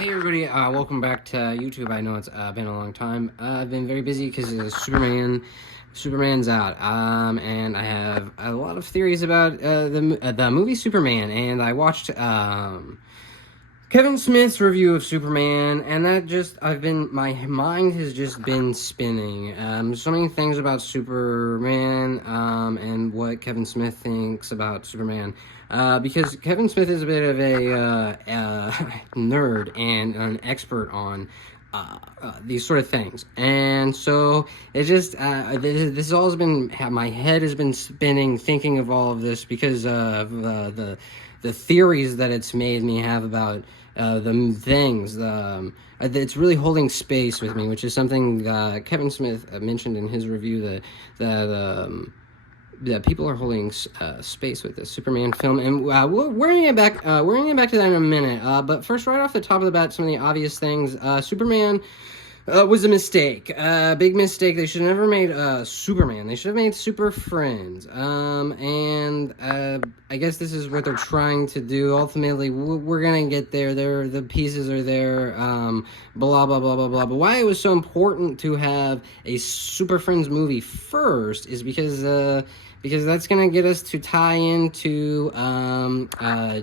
Hey everybody, welcome back to YouTube. I know it's been a long time. I've been very busy because Superman's out, and I have a lot of theories about the movie Superman, and I watched Kevin Smith's review of Superman, and my mind has just been spinning. So many things about Superman, and what Kevin Smith thinks about Superman. Because Kevin Smith is a bit of a nerd and an expert on these sort of things, and so it just this has all been my head has been spinning thinking of all of this because of the theories that it's made me have about the things. It's really holding space with me, which is something Kevin Smith mentioned in his review, that people are holding space with this Superman film, and we're gonna get back to that in a minute. But first, right off the top of the bat, some of the obvious things. Superman was a mistake, big mistake. They should have never made Superman. They should have made Super Friends. And I guess this is what they're trying to do. Ultimately, we're gonna get there. The pieces are there. Blah blah blah blah blah. But why it was so important to have a Super Friends movie first is because that's going to get us to tie into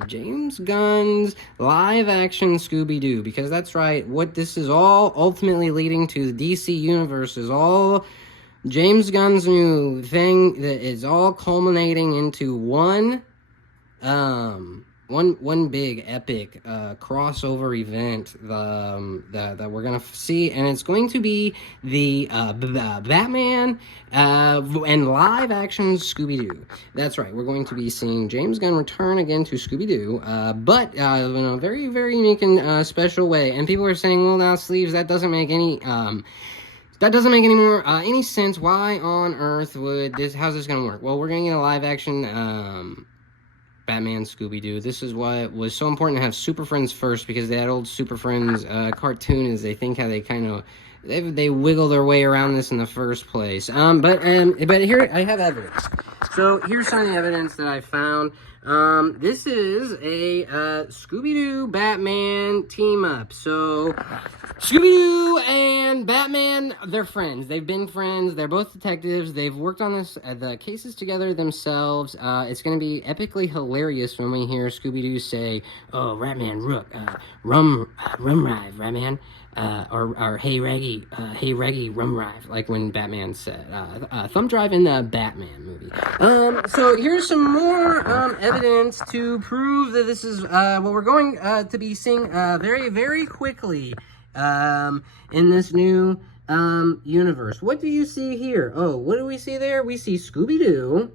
James Gunn's live-action Scooby-Doo, because that's right, what this is all ultimately leading to, the DC Universe, is all James Gunn's new thing that is all culminating into one big epic crossover event that we're gonna see, and it's going to be the Batman and live action Scooby-Doo. That's right, we're going to be seeing James Gunn return again to Scooby-Doo, but in a very, very unique and special way. And people are saying, well, now, Sleeves, that doesn't make any any sense. Why on earth how's this gonna work? Well, we're gonna get a live action Batman Scooby-Doo. This is why it was so important to have Super Friends first, because that old Super Friends cartoon is, they think how they kind of they wiggle their way around this in the first place. But here I have evidence. So here's some of the evidence that I found. This is a Scooby-Doo Batman team up. So Scooby-Doo and Batman, they're friends. They've been friends. They're both detectives. They've worked on the cases together themselves. It's going to be epically hilarious when we hear Scooby-Doo say, "Oh, Ratman, Rook, rum rive, Ratman." Or hey Reggie, rum rive, like when Batman said, thumb drive in the Batman movie. So here's some more evidence to prove that this is what we're going to be seeing very, very quickly in this new universe. What do you see here? Oh, what do we see there? We see Scooby-Doo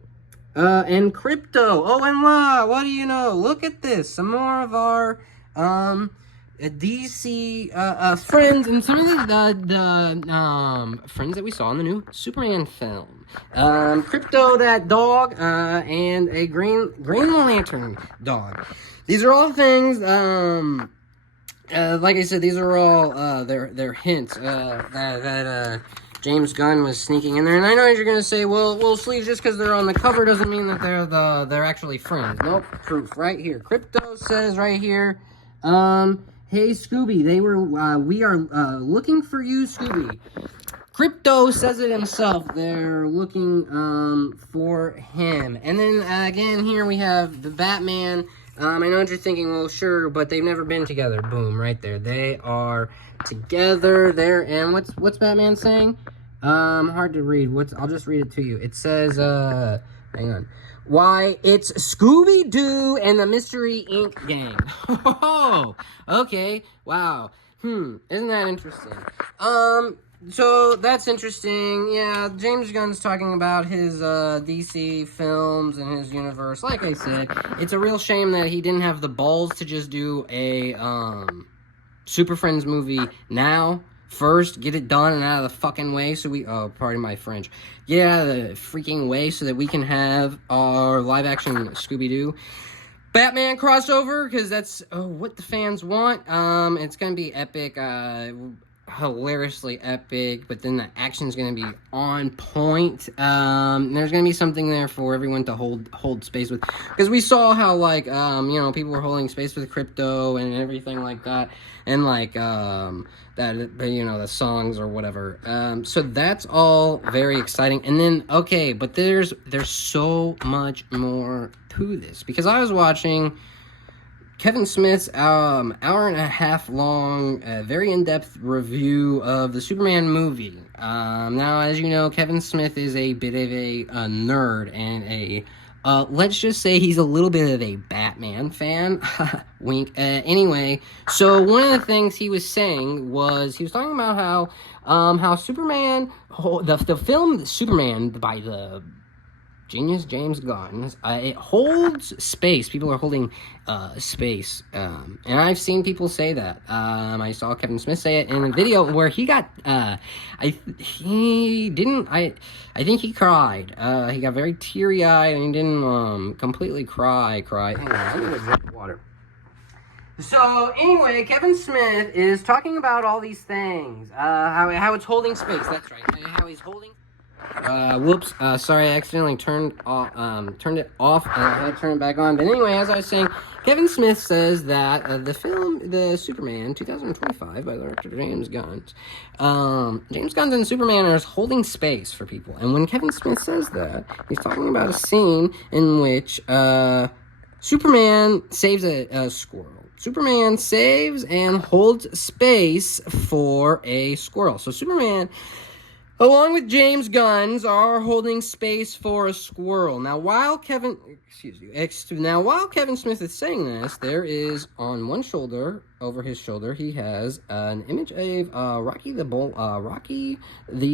and Krypto. Oh, and what do you know? Look at this. Some more of our DC friends, and some of the friends that we saw in the new Superman film. Krypto, that dog, and a Green Lantern dog. These are all things, like I said, these are all they're hints that James Gunn was sneaking in there. And I know you're gonna say, well, Sleeves, just because they're on the cover doesn't mean that they're actually friends. Nope, proof right here. Krypto says right here, "Hey Scooby, we are looking for you, Scooby." Krypto says it himself. They're looking for him. And then again, here we have the Batman. I know what you're thinking. Well, sure, but they've never been together. Boom, right there. They are together there. And what's Batman saying? Hard to read. I'll just read it to you. It says, hang on. "Why, it's Scooby-Doo and the Mystery Inc. gang." Oh, okay. Wow. Isn't that interesting? So that's interesting. Yeah, James Gunn's talking about his DC films and his universe. Like I said, it's a real shame that he didn't have the balls to just do a Super Friends movie now. First, get it done and out of the fucking way, so pardon my French, get out of the freaking way so that we can have our live-action Scooby-Doo Batman crossover, because that's what the fans want. It's gonna be epic. hilariously epic, but then the action's gonna be on point. There's gonna be something there for everyone to hold space with, because we saw how, like, people were holding space with crypto and everything like that, and like the songs or whatever. So that's all very exciting. And then, okay, but there's so much more to this, because I was watching Kevin Smith's hour and a half long, very in-depth review of the Superman movie. Now, as you know, Kevin Smith is a bit of a nerd and let's just say he's a little bit of a Batman fan. Wink. Anyway, so one of the things he was saying was, he was talking about how Superman, the film Superman by the genius James Gunn, it holds space. People are holding space, and I've seen people say that. I saw Kevin Smith say it in a video where he got I think he cried. He got very teary-eyed, and he didn't completely cry. Hang on, I'm gonna drink water. So anyway, Kevin Smith is talking about all these things, how it's holding space. That's right, how he's holding. Whoops, sorry, I accidentally turned it off, and I had to turn it back on. But anyway, as I was saying, Kevin Smith says that the film, the Superman 2025 by director James Gunn, and Superman are holding space for people. And when Kevin Smith says that, he's talking about a scene in which Superman saves a squirrel. Superman saves and holds space for a squirrel. So Superman, along with James Gunn, are holding space for a squirrel. Now, while Kevin Smith is saying this, there is on one shoulder, over his shoulder, he has an image of Rocky the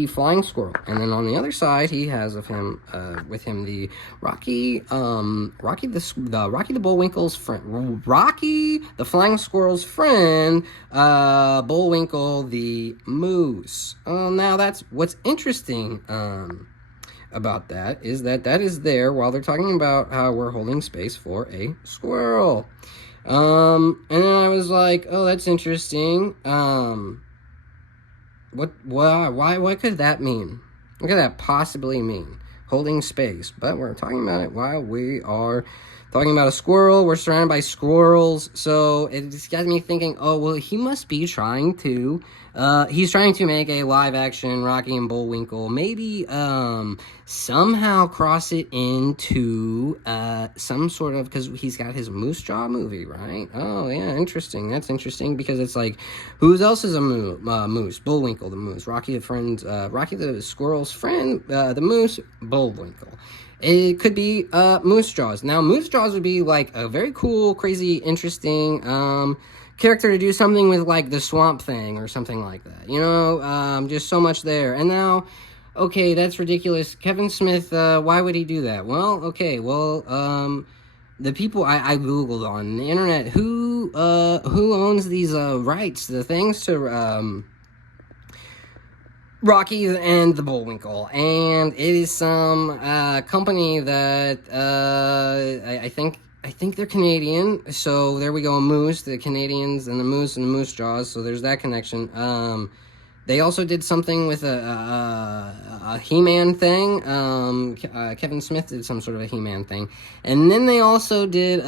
flying squirrel, and then on the other side, he has with him the Rocky the Bullwinkle's friend, Rocky the flying squirrel's friend, Bullwinkle the moose. Now that's what's interesting about that is that is there while they're talking about how we're holding space for a squirrel. And then I was like, oh, that's interesting. What could that mean? What could that possibly mean? Holding space. But we're talking about it while we are talking about a squirrel. We're surrounded by squirrels. So it just got me thinking, oh, well, he must be trying to, he's trying to make a live action Rocky and Bullwinkle. Maybe, somehow cross it into, some sort of, because he's got his Moose Jaw movie, right? Oh, yeah, interesting. That's interesting, because it's like, who else is a moose? Bullwinkle the moose. Rocky the squirrel's friend, the moose, Bullwinkle. It could be Moose Jaws. Now, Moose Jaws would be like a very cool, crazy, interesting character to do something with, like the Swamp Thing or something like that. Just so much there. And now, okay, that's ridiculous. Kevin Smith, why would he do that? Well, okay, the people I googled on the internet, who owns these rights, the things to Rocky and the Bullwinkle, and it is some company that I think they're Canadian. So there we go, Moose, the Canadians, and the Moose Jaws. So there's that connection. They also did something with a He-Man thing. Kevin Smith did some sort of a He-Man thing, and then they also did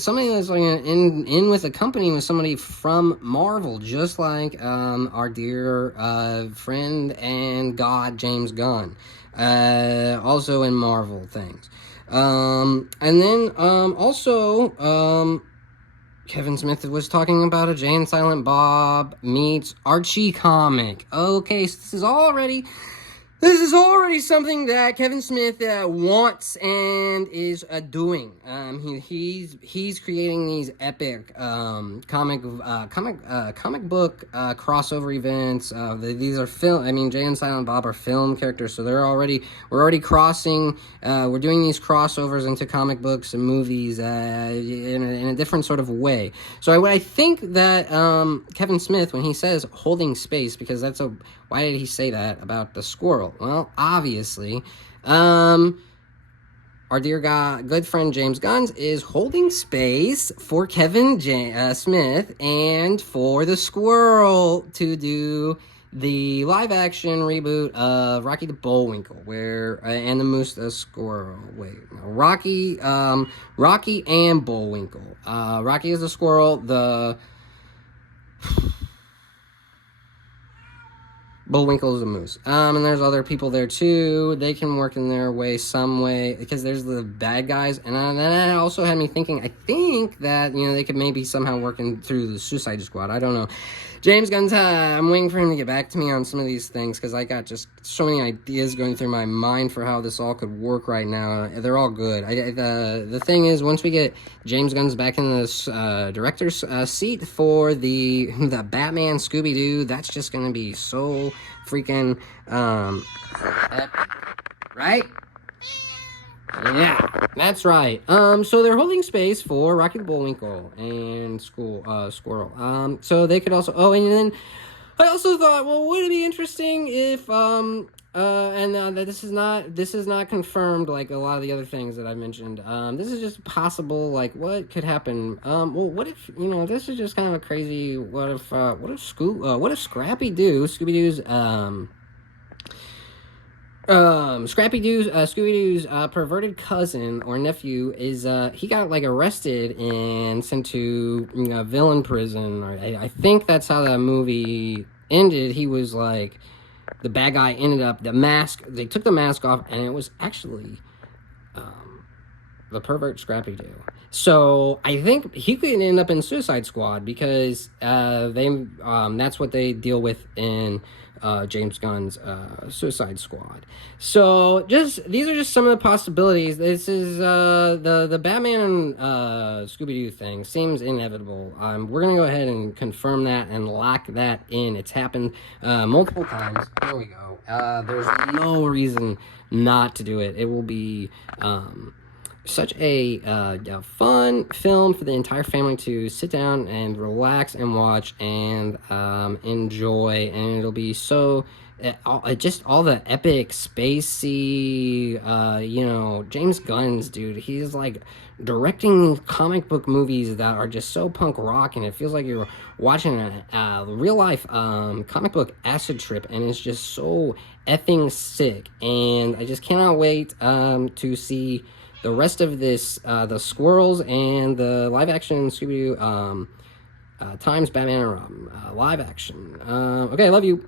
something that was like in with a company with somebody from Marvel, just like our dear friend and God James Gunn, also in Marvel things. And then also Kevin Smith was talking about a Jay and Silent Bob meets Archie comic. Okay, so this is already something that Kevin Smith wants and is doing. He's creating these epic comic book crossover events. These are film. I mean, Jay and Silent Bob are film characters, so we're already crossing. We're doing these crossovers into comic books and movies in a different sort of way. So I think that Kevin Smith, when he says holding space, because why did he say that about the squirrel? Well, obviously, our dear good friend James Gunn is holding space for Kevin Smith and for the squirrel to do the live-action reboot of Rocky the Bullwinkle, where and the Moose the Squirrel. Wait, no, Rocky and Bullwinkle. Rocky is the squirrel. The Bullwinkle is a moose. And there's other people there too. They can work in their way some way, because there's the bad guys. And then that also had me thinking, I think that, they could maybe somehow work in through the Suicide Squad. I don't know. James Gunn's, I'm waiting for him to get back to me on some of these things, because I got just so many ideas going through my mind for how this all could work right now. They're all good. The thing is, once we get James Gunn's back in this director's seat for the Batman Scooby-Doo, that's just going to be so freaking epic, right? Yeah, that's right. So they're holding space for Rocky the Bullwinkle and Squirrel. So they could also, and then I also thought, well, would it be interesting if, that this is not confirmed like a lot of the other things that I mentioned. This is just possible, like, what could happen? Well, what if, this is just kind of a crazy, what if Scooby-Doo's, Scooby-Doo's perverted cousin or nephew is he got like arrested and sent to villain prison. Or I think that's how that movie ended. He was like, the bad guy ended up, they took the mask off, and it was actually the pervert Scrappy-Doo. So I think he could end up in Suicide Squad, because that's what they deal with in James Gunn's Suicide Squad. So these are just some of the possibilities. This is the Batman and Scooby-Doo thing seems inevitable. We're gonna go ahead and confirm that and lock that in. It's happened multiple times. There we go. There's no reason not to do it. It will be such a fun film for the entire family to sit down and relax and watch and enjoy, and it'll be so just all the epic spacey James Gunn's, dude, he's like directing comic book movies that are just so punk rock, and it feels like you're watching a real life comic book acid trip, and it's just so effing sick. And I just cannot wait to see the rest of this, the squirrels and the live-action Scooby-Doo times Batman live action. Okay, I love you.